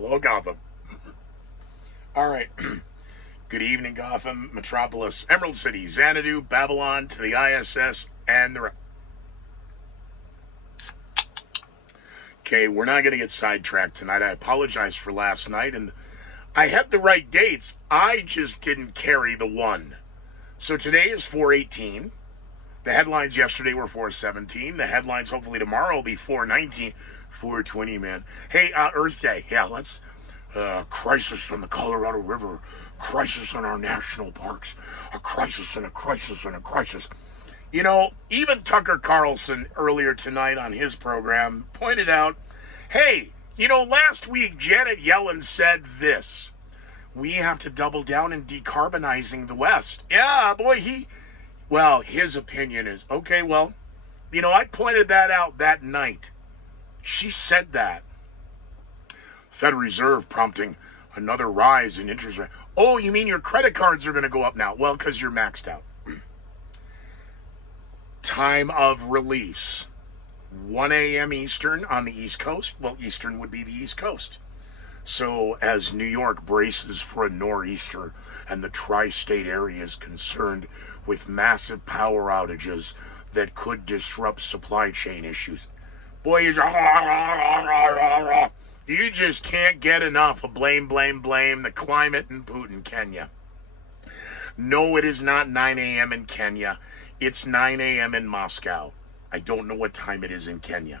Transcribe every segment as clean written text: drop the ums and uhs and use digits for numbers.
Hello, Gotham. All right. Good evening, Gotham, Metropolis, Emerald City, Xanadu, Babylon, to the ISS, and the... Okay, we're not going to get sidetracked tonight. I apologize for last night, and I had the right dates. I just didn't carry the one. So today is 4/18. The headlines yesterday were 4/17. The headlines hopefully tomorrow will be 4/19. 4/20, man. Hey, Earth Day. Yeah, let's... crisis on the Colorado River. Crisis on our national parks. A crisis and a crisis and a crisis. You know, even Tucker Carlson earlier tonight on his program pointed out, hey, you know, last week Janet Yellen said this. We have to double down in decarbonizing the West. Yeah, boy, his opinion is, okay, well, you know, I pointed that out that night. She said that. Federal Reserve prompting another rise in interest rate. Oh, you mean your credit cards are going to go up now? Well, because you're maxed out. Time of release, 1 a.m. Eastern on the East Coast. Well, Eastern would be the East Coast. So as New York braces for a nor'easter and the tri-state area is concerned with massive power outages that could disrupt supply chain issues. Boy, you just can't get enough of blame the climate and Putin, Kenya. No, it is not 9 a.m. in Kenya. It's 9 a.m. in Moscow. I don't know what time it is in Kenya.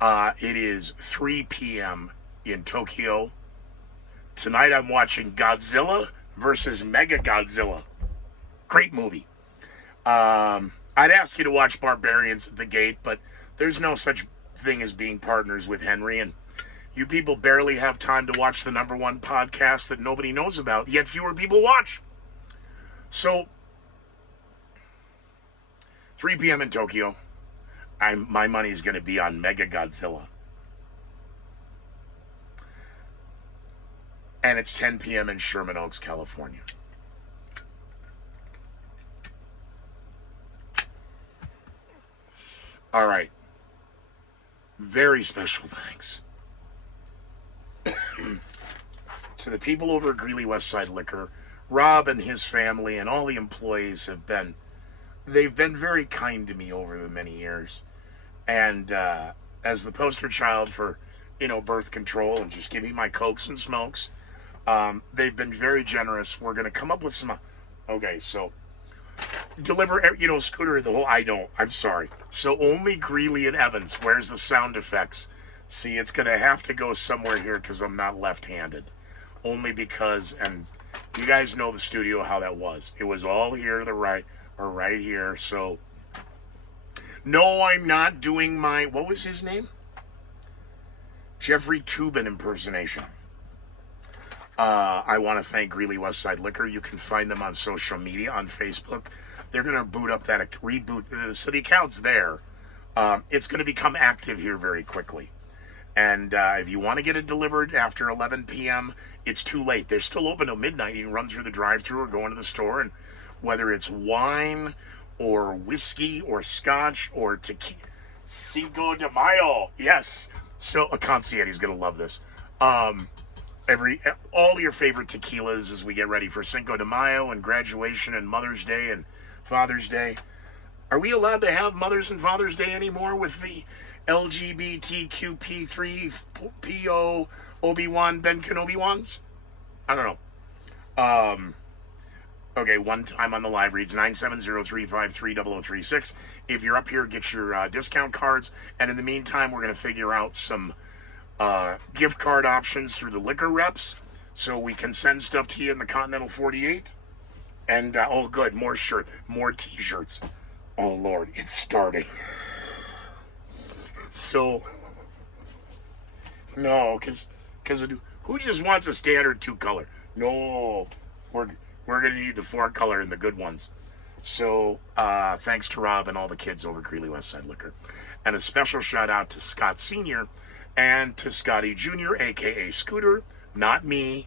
It is 3 p.m. in Tokyo. Tonight I'm watching Godzilla versus Mega Godzilla. Great movie. I'd ask you to watch Barbarians at the Gate, but there's no such thing as being partners with Henry, and you people barely have time to watch the #1 podcast that nobody knows about, yet fewer people watch. So, 3 p.m. in Tokyo, my money's going to be on Mega Godzilla. And it's 10 p.m. in Sherman Oaks, California. All right. Very special thanks to the people over at Greeley Westside Liquor. Rob and his family and all the employees they've been very kind to me over the many years. And as the poster child for, birth control and just give me my Cokes and smokes, they've been very generous. We're going to come up with some... Okay, so... Deliver, Scooter, I'm sorry. So only Greeley and Evans. Where's the sound effects? See, it's going to have to go somewhere here because I'm not left-handed. Only because, and you guys know the studio, how that was. It was all here to the right, or right here, so. No, I'm not doing what was his name? Jeffrey Toobin impersonation. I want to thank Greeley Westside Liquor. You can find them on social media, on Facebook. They're going to reboot, so the account's there. It's going to become active here very quickly. And if you want to get it delivered after 11 p.m., it's too late. They're still open till midnight. You can run through the drive-thru or go into the store, and whether it's wine or whiskey or scotch or tequila, Cinco de Mayo, yes. So a concierge is going to love this. All your favorite tequilas as we get ready for Cinco de Mayo and graduation and Mother's Day and Father's Day. Are we allowed to have Mother's and Father's Day anymore with the LGBTQ3PO Obi-Wan Ben Kenobi ones? I don't know. Okay, one time on the live reads 970-353-0036. If you're up here, get your discount cards. And in the meantime, we're going to figure out some gift card options through the liquor reps so we can send stuff to you in the Continental 48. And, oh good, more t-shirts. Oh Lord, it's starting. So, no, because who just wants a standard 2-color? No, we're going to need the 4-color and the good ones. So, thanks to Rob and all the kids over Greeley Westside Liquor. And a special shout out to Scott Sr., and to Scotty Jr., a.k.a. Scooter, not me,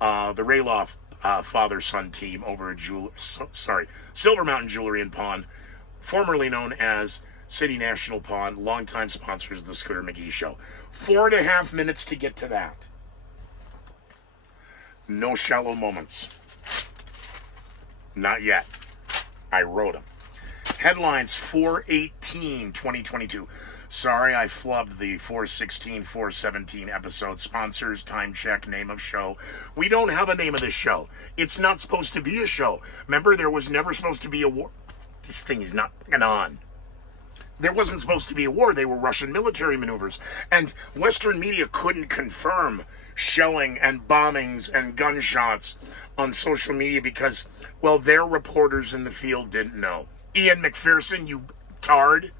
the Rayloff father-son team over at Silver Mountain Jewelry and Pawn, formerly known as City National Pawn, longtime sponsors of the Scooter McGee Show. 4.5 minutes to get to that. No shallow moments. Not yet. I wrote them. Headlines 4/18/2022. Sorry, I flubbed the 4/16, 4/17 episode. Sponsors, time check, name of show. We don't have a name of this show. It's not supposed to be a show. Remember, there was never supposed to be a war. This thing is not fucking on. There wasn't supposed to be a war. They were Russian military maneuvers. And Western media couldn't confirm shelling and bombings and gunshots on social media because, well, their reporters in the field didn't know. Ian McPherson, you tard.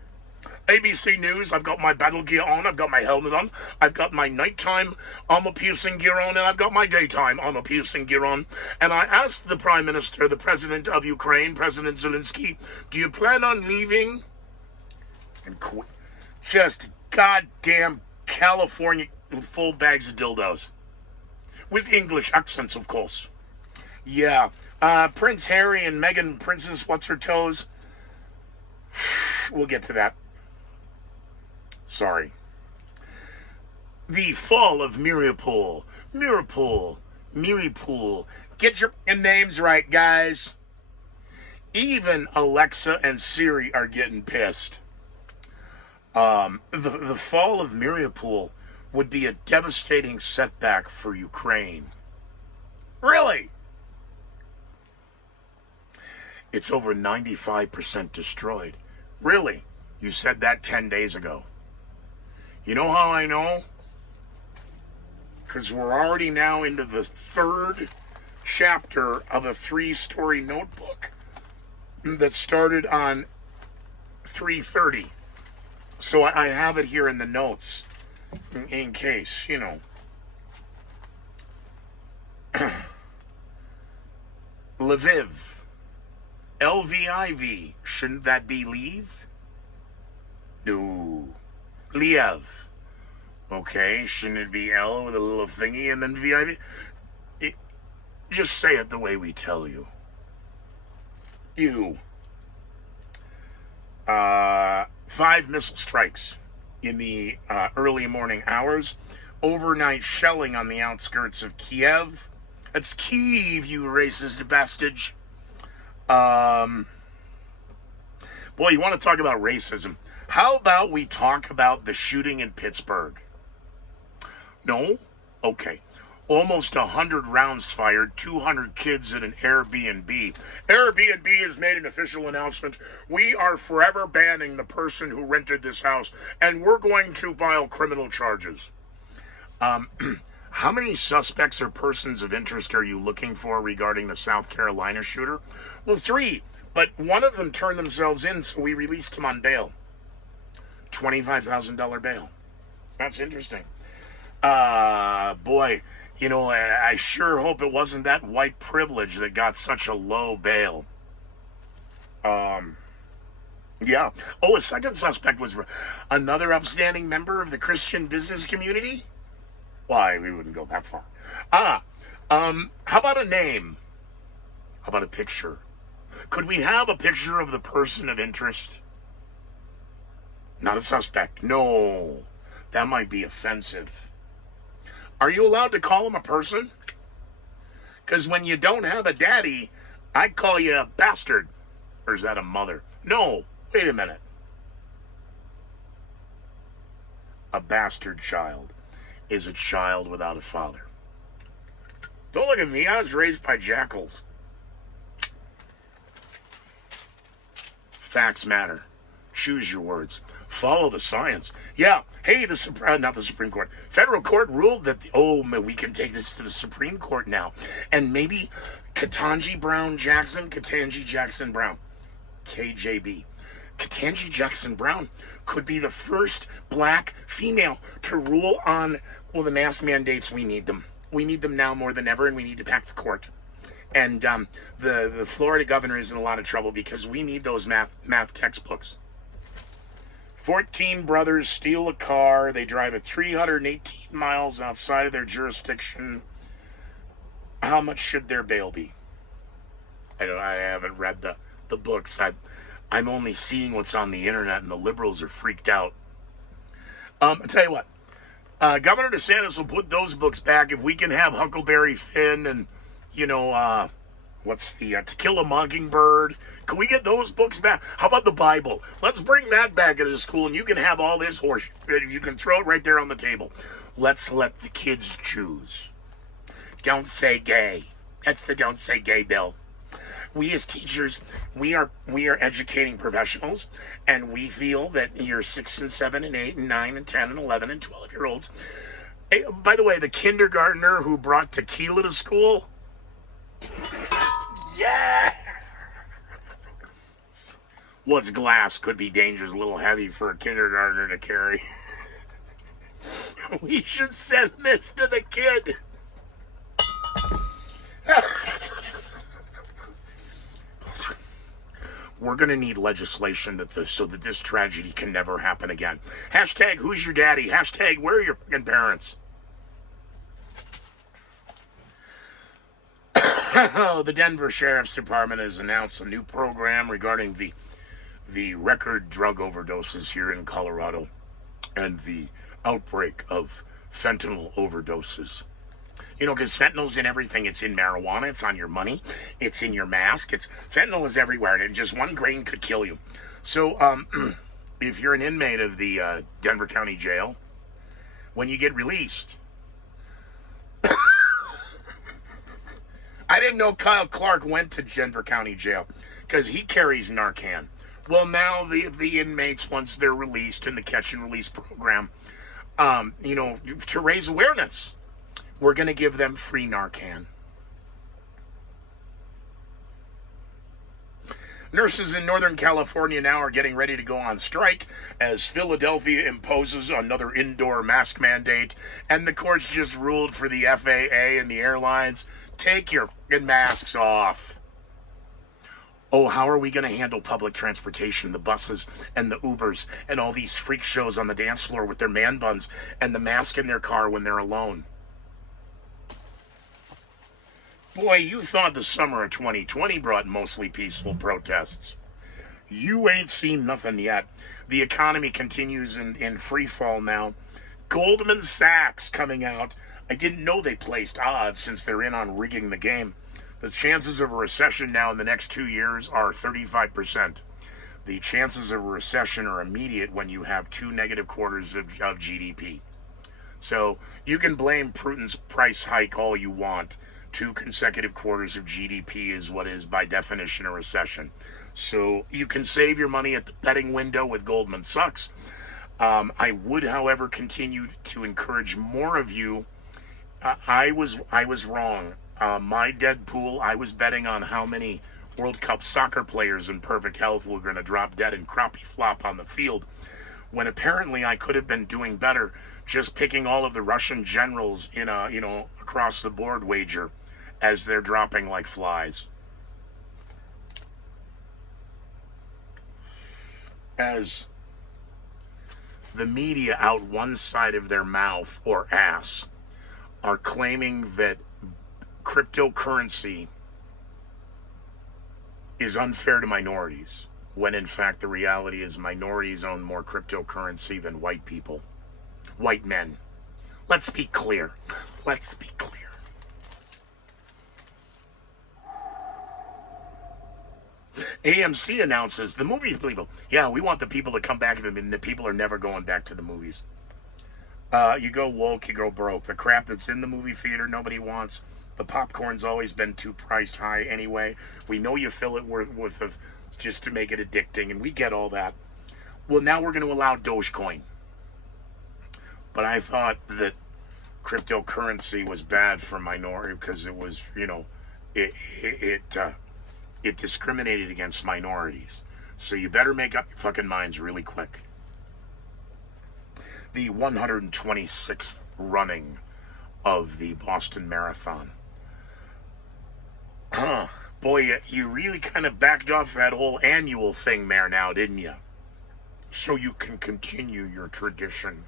ABC News, I've got my battle gear on, I've got my helmet on, I've got my nighttime armor-piercing gear on, and I've got my daytime armor-piercing gear on. And I asked the Prime Minister, the President of Ukraine, President Zelensky, do you plan on leaving? And just goddamn California with full bags of dildos. With English accents, of course. Yeah. Prince Harry and Meghan, Princess What's-Her-Toes. We'll get to that. Sorry. The fall of Mariupol. Mariupol. Get your names right, guys. Even Alexa and Siri are getting pissed. The fall of Mariupol would be a devastating setback for Ukraine. Really? It's over 95% destroyed. Really? You said that 10 days ago. You know how I know? Because we're already now into the third chapter of a 3-story notebook that started on 3:30. So I have it here in the notes in case, you know. Lviv. LVIV. Shouldn't that be leave? No. Liev. Okay, shouldn't it be L with a little thingy and then VIV? Just say it the way we tell you. You. 5 missile strikes in the early morning hours. Overnight shelling on the outskirts of Kiev. That's Kiev, you racist bastard. Boy, you want to talk about racism. How about we talk about the shooting in Pittsburgh? No? Okay. Almost 100 rounds fired, 200 kids at an Airbnb. Airbnb has made an official announcement. We are forever banning the person who rented this house, and we're going to file criminal charges. How many suspects or persons of interest are you looking for regarding the South Carolina shooter? Well, 3, but one of them turned themselves in, so we released him on bail. $25,000 bail. That's interesting. Boy, you know, I sure hope it wasn't that white privilege that got such a low bail. Yeah. Oh, a second suspect was another upstanding member of the Christian business community? Why, we wouldn't go that far. How about a name? How about a picture? Could we have a picture of the person of interest? Not a suspect. No, that might be offensive. Are you allowed to call him a person? Because when you don't have a daddy, I call you a bastard. Or is that a mother? No, wait a minute. A bastard child is a child without a father. Don't look at me. I was raised by jackals. Facts matter. Choose your words. Follow the science. Yeah. Hey, not the Supreme Court. Federal court ruled that, we can take this to the Supreme Court now. And maybe Ketanji Jackson Brown. KJB. Ketanji Jackson Brown could be the first black female to rule on, the mask mandates. We need them. We need them now more than ever, and we need to pack the court. And the Florida governor is in a lot of trouble because we need those math textbooks. 14 brothers steal a car. They drive it 318 miles outside of their jurisdiction. How much should their bail be? I haven't read the books. I'm only seeing what's on the internet, and the liberals are freaked out. I'll tell you what. Governor DeSantis will put those books back if we can have Huckleberry Finn and, what's the To Kill a Mockingbird. Can we get those books back? How about the Bible? Let's bring that back into the school, and you can have all this horseshit. You can throw it right there on the table. Let's let the kids choose. Don't say gay. That's the don't say gay bill. We as teachers, we are educating professionals, and we feel that your 6 and 7 and 8 and 9 and 10 and 11 and 12-year-olds. Hey, by the way, the kindergartner who brought tequila to school, yeah. What's glass could be dangerous, a little heavy for a kindergartner to carry. We should send this to the kid. We're going to need legislation so that this tragedy can never happen again. Hashtag, who's your daddy? Hashtag, where are your fucking parents? The Denver Sheriff's Department has announced a new program regarding the record drug overdoses here in Colorado and the outbreak of fentanyl overdoses. Because fentanyl's in everything. It's in marijuana. It's on your money. It's in your mask. Fentanyl is everywhere, and just 1 grain could kill you. So, if you're an inmate of the Denver County Jail, when you get released, I didn't know Kyle Clark went to Denver County Jail because he carries Narcan. Well, now the inmates, once they're released in the catch and release program, to raise awareness, we're going to give them free Narcan. Nurses in Northern California now are getting ready to go on strike as Philadelphia imposes another indoor mask mandate, and the courts just ruled for the FAA and the airlines, take your masks off. Oh, how are we going to handle public transportation, the buses and the Ubers and all these freak shows on the dance floor with their man buns and the mask in their car when they're alone? Boy, you thought the summer of 2020 brought mostly peaceful protests. You ain't seen nothing yet. The economy continues in free fall now. Goldman Sachs coming out. I didn't know they placed odds since they're in on rigging the game. The chances of a recession now in the next 2 years are 35%. The chances of a recession are immediate when you have 2 negative quarters of GDP. So you can blame Putin's price hike all you want. 2 consecutive quarters of GDP is what is by definition a recession. So you can save your money at the betting window with Goldman Sachs. I would, however, continue to encourage more of you. I was wrong. My dead pool, I was betting on how many World Cup soccer players in perfect health were going to drop dead and crappie flop on the field, when apparently I could have been doing better just picking all of the Russian generals in a, across the board wager as they're dropping like flies. As the media out one side of their mouth or ass are claiming that cryptocurrency is unfair to minorities, when in fact the reality is minorities own more cryptocurrency than white people. White men. Let's be clear. Let's be clear. AMC announces the movie people. Yeah, we want the people to come back to them, and the people are never going back to the movies. You go woke, you go broke. The crap that's in the movie theater, nobody wants. The popcorn's always been too priced high anyway. We know you fill it with just to make it addicting, and we get all that. Well, now we're going to allow Dogecoin. But I thought that cryptocurrency was bad for minority because it was, it discriminated against minorities. So you better make up your fucking minds really quick. The 126th running of the Boston Marathon. Boy, you really kind of backed off that whole annual thing there now, didn't you? So you can continue your tradition.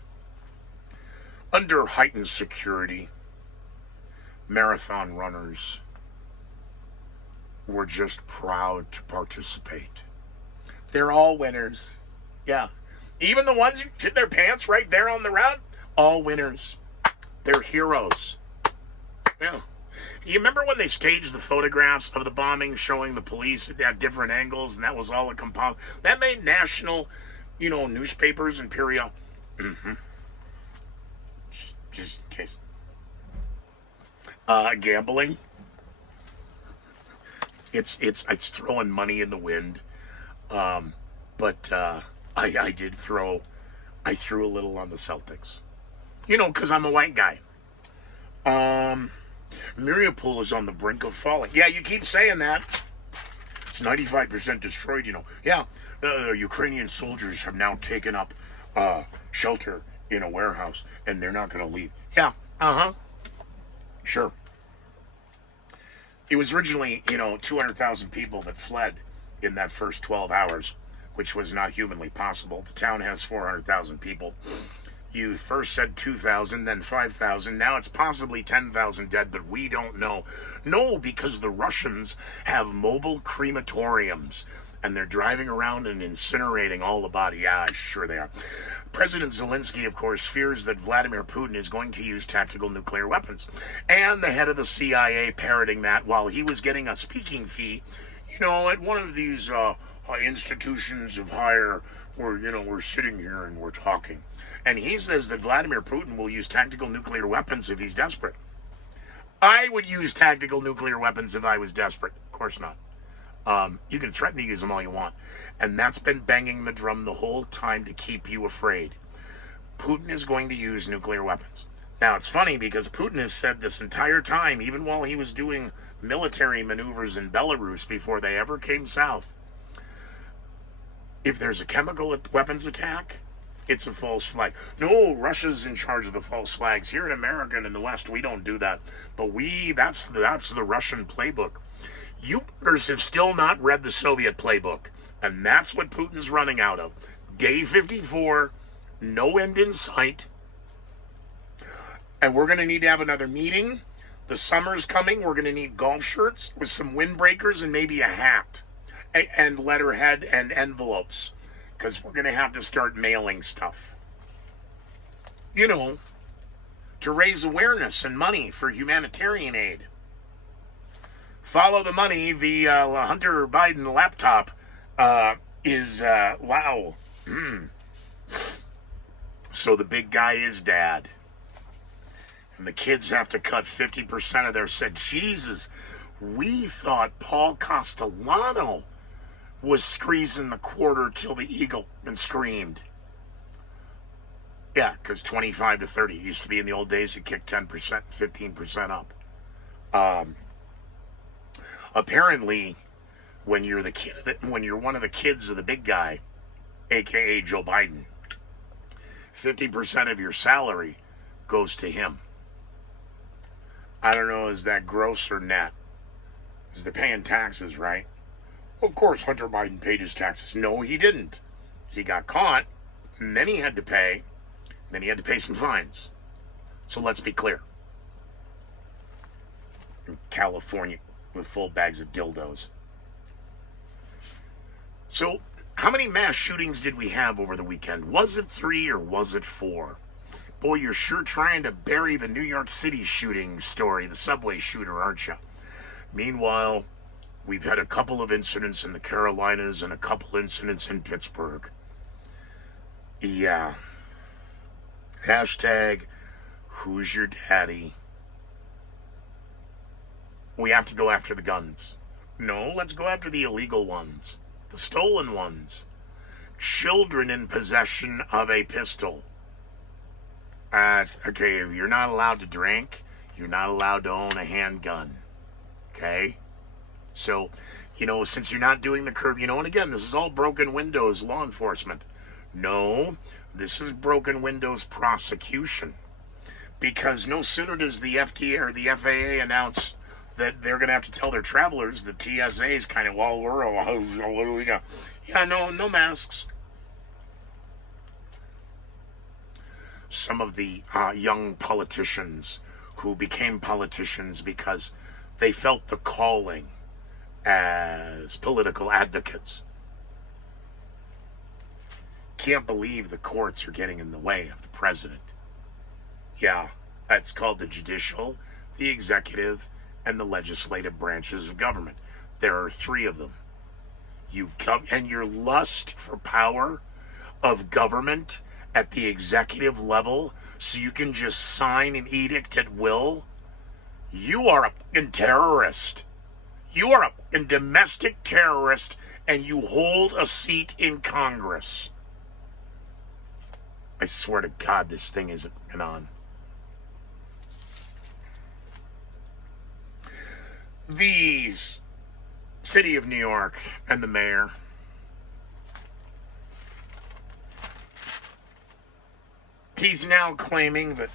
Under heightened security, marathon runners were just proud to participate. They're all winners. Yeah. Even the ones who shit their pants right there on the route. All winners. They're heroes. Yeah. You remember when they staged the photographs of the bombing showing the police at different angles, and that was all a compound? That made national, newspapers and period. Mm-hmm. Just in case. Gambling. It's throwing money in the wind. But I did throw. I threw a little on the Celtics. Because I'm a white guy. Mariupol is on the brink of falling. Yeah, you keep saying that. It's 95% destroyed, Yeah, the Ukrainian soldiers have now taken up shelter in a warehouse, and they're not going to leave. Yeah, sure. It was originally, 200,000 people that fled in that first 12 hours, which was not humanly possible. The town has 400,000 people. You first said 2,000, then 5,000. Now it's possibly 10,000 dead, but we don't know. No, because the Russians have mobile crematoriums, and they're driving around and incinerating all the body. Yeah, sure they are. President Zelensky, of course, fears that Vladimir Putin is going to use tactical nuclear weapons. And the head of the CIA parroting that while he was getting a speaking fee, at one of these institutions of higher where, we're sitting here and we're talking. And he says that Vladimir Putin will use tactical nuclear weapons if he's desperate. I would use tactical nuclear weapons if I was desperate. Of course not. You can threaten to use them all you want. And that's been banging the drum the whole time to keep you afraid. Putin is going to use nuclear weapons. Now, it's funny because Putin has said this entire time, even while he was doing military maneuvers in Belarus before they ever came south, if there's a chemical weapons attack, it's a false flag. No, Russia's in charge of the false flags. Here in America and in the West, we don't do that. But that's the Russian playbook. You have still not read the Soviet playbook. And that's what Putin's running out of. Day 54, no end in sight. And we're going to need to have another meeting. The summer's coming. We're going to need golf shirts with some windbreakers and maybe a hat. And letterhead and envelopes. Because we're going to have to start mailing stuff. To raise awareness and money for humanitarian aid. Follow the money. The Hunter Biden laptop is, wow. So the big guy is dad. And the kids have to cut 50% of their said, Jesus, we thought Paul Castellano was squeezing the quarter till the eagle and screamed. Yeah, because 25 to 30. It used to be in the old days you kicked 10%, 15% up. Apparently, when you're one of the kids of the big guy, aka Joe Biden, 50% of your salary goes to him. I don't know, is that gross or net? Because they're paying taxes, right? Of course, Hunter Biden paid his taxes. No, he didn't. He got caught, and then he had to pay, and then he had to pay some fines. So let's be clear. In California, with full bags of dildos. So, how many mass shootings did we have over the weekend? Was it 3 or was it 4? Boy, you're sure trying to bury the New York City shooting story, the subway shooter, aren't you? Meanwhile, we've had a couple of incidents in the Carolinas and a couple incidents in Pittsburgh. Yeah. Hashtag, who's your daddy? We have to go after the guns. No, let's go after the illegal ones. The stolen ones. Children in possession of a pistol. Okay, you're not allowed to drink. You're not allowed to own a handgun. Okay? So, since you're not doing the curve, and again, this is all broken windows law enforcement. No, this is broken windows prosecution. Because no sooner does the FDA or the FAA announce that they're going to have to tell their travelers, the TSA is kind of, well, what do we got? Yeah, no masks. Some of the young politicians who became politicians because they felt the calling as political advocates. Can't believe the courts are getting in the way of the president. Yeah, that's called the judicial, the executive, and the legislative branches of government. There are three of them. And your lust for power of government at the executive level so you can just sign an edict at will, you are a fucking terrorist. You are a fucking domestic terrorist, and you hold a seat in Congress. I swear to God, this thing isn't on. The city of New York and the mayor he's now claiming that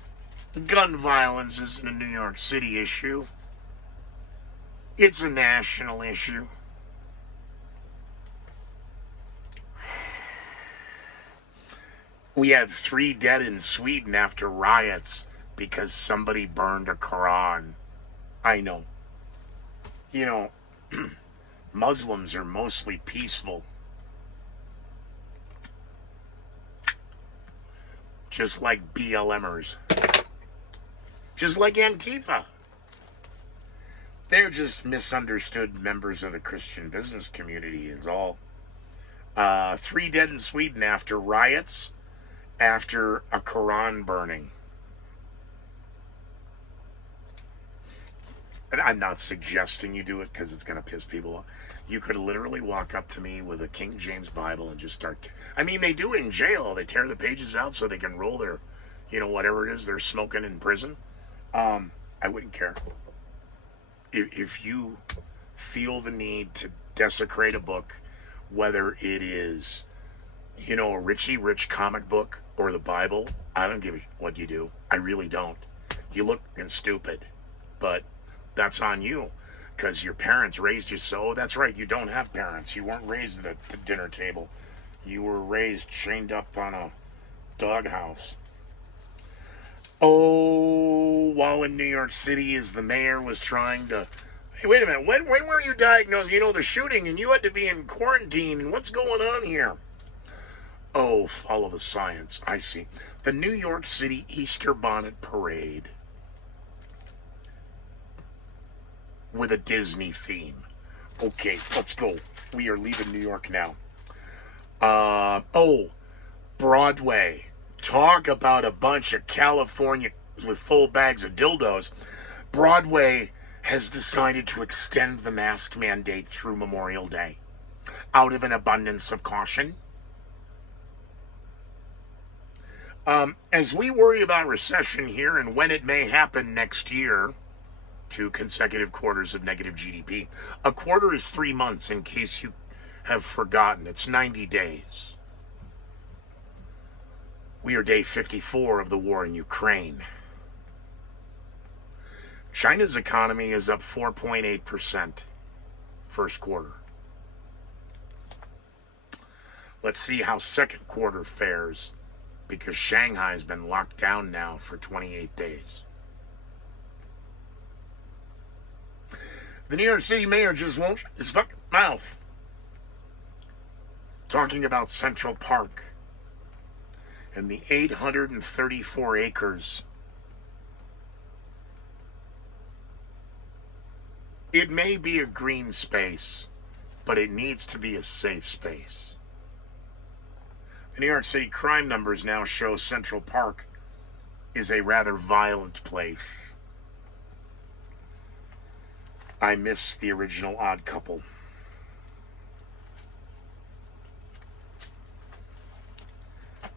gun violence isn't a New York City issue. It's a national issue. We had 3 dead in Sweden after riots because somebody burned a Quran. I know. You know, Muslims are mostly peaceful. Just like BLMers. Just like Antifa. They're just misunderstood members of the Christian business community is all. 3 dead in Sweden after riots, after a Quran burning. And I'm not suggesting you do it because it's going to piss people off. You could literally walk up to me with a King James Bible and just start. I mean, they do it in jail. They tear the pages out so they can roll their, whatever it is they're smoking in prison. I wouldn't care. If you feel the need to desecrate a book, whether it is, a Richie Rich comic book or the Bible, I don't give a what you do. I really don't. You look stupid, but that's on you because your parents raised you so. That's right, you don't have parents. You weren't raised at the dinner table. You were raised chained up on a doghouse. Oh, while in New York City, as the mayor was trying to... Hey, wait a minute, when were you diagnosed? The shooting, and you had to be in quarantine, and what's going on here? Oh, follow the science, I see. The New York City Easter Bonnet Parade with a Disney theme. Okay, let's go. We are leaving New York now. Broadway. Talk about a bunch of California with full bags of dildos. Broadway has decided to extend the mask mandate through Memorial Day out of an abundance of caution. As we worry about recession here and when it may happen next year, 2 consecutive quarters of negative GDP. A quarter is 3 months, in case you have forgotten. It's 90 days. We are day 54 of the war in Ukraine. China's economy is up 4.8% first quarter. Let's see how second quarter fares, because Shanghai's been locked down now for 28 days. The New York City mayor just won't shut his fucking mouth. Talking about Central Park and the 834 acres. It may be a green space, but it needs to be a safe space. The New York City crime numbers now show Central Park is a rather violent place. I miss the original Odd Couple.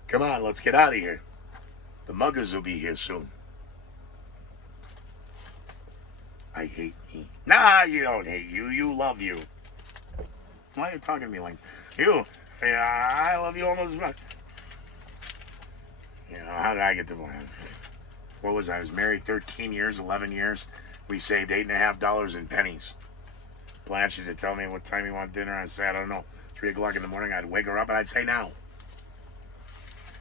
Come on, let's get out of here. The muggers will be here soon. I hate me. Nah, you don't hate you. You love you. Why are you talking to me like you? Yeah, I love you almost as much. How did I get the What was I? I was married 13 years, 11 years. We saved $8.50 in pennies. Blanche used to tell me what time you want dinner. I'd say, I don't know, 3 o'clock in the morning. I'd wake her up and I'd say now.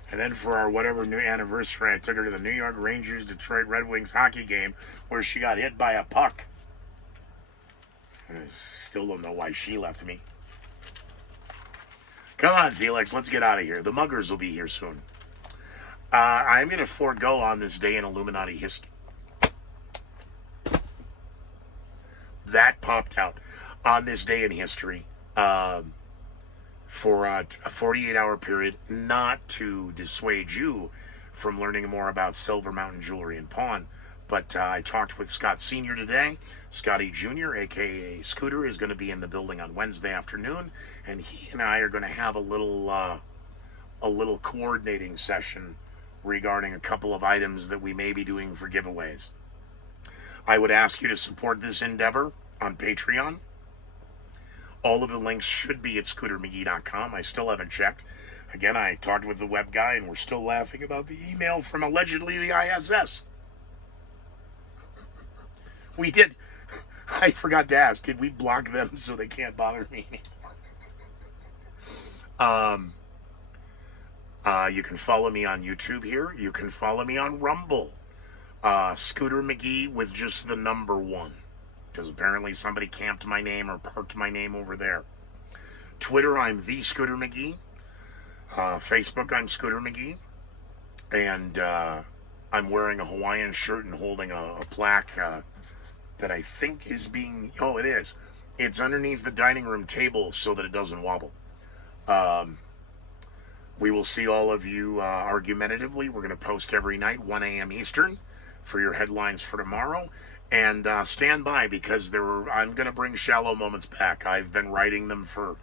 And then for our whatever new anniversary, I took her to the New York Rangers Detroit Red Wings hockey game where she got hit by a puck. I still don't know why she left me. Come on, Felix, let's get out of here. The muggers will be here soon. I'm going to forego on this day in Illuminati history. That popped out on this day in history for a 48-hour period, not to dissuade you from learning more about Silver Mountain Jewelry and Pawn. But I talked with Scott Sr. today. Scotty Jr., aka Scooter, is going to be in the building on Wednesday afternoon, and he and I are going to have a little coordinating session regarding a couple of items that we may be doing for giveaways. I would ask you to support this endeavor on Patreon. All of the links should be at scootermcgee.com. I still haven't checked. Again, I talked with the web guy, and we're still laughing about the email from allegedly the ISS. We did. I forgot to ask, did we block them so they can't bother me anymore? You can follow me on YouTube here. You can follow me on Rumble. Scooter McGee with just the number 1. Because apparently somebody camped my name or parked my name over there. Twitter, I'm the Scooter McGee. Facebook, I'm Scooter McGee. And I'm wearing a Hawaiian shirt and holding a plaque that I think is being... Oh, it is. It's underneath the dining room table so that it doesn't wobble. We will see all of you argumentatively. We're going to post every night, 1 a.m. Eastern, for your headlines for tomorrow. And stand by, because I'm going to bring shallow moments back. I've been writing them for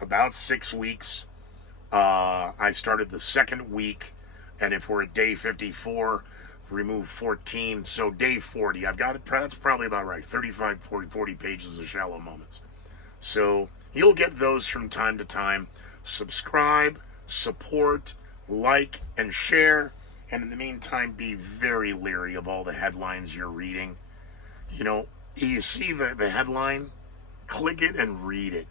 about 6 weeks. I started the second week, and if we're at day 54, remove 14. So day 40, I've got it. That's probably about right. 35, 40 pages of shallow moments. So you'll get those from time to time. Subscribe, support, like, and share. And in the meantime, be very leery of all the headlines you're reading. You know, you see the headline, click it and read it.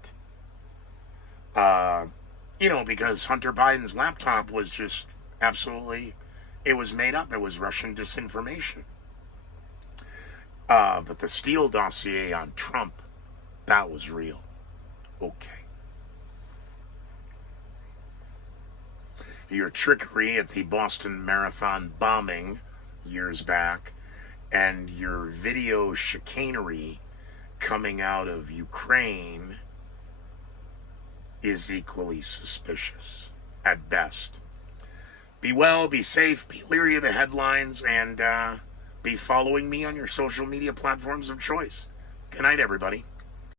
Because Hunter Biden's laptop was just absolutely, it was made up. It was Russian disinformation. But the Steele dossier on Trump, that was real. Okay. Your trickery at the Boston Marathon bombing years back, and your video chicanery coming out of Ukraine is equally suspicious at best. Be well, be safe, be leery of the headlines, and be following me on your social media platforms of choice. Good night, everybody.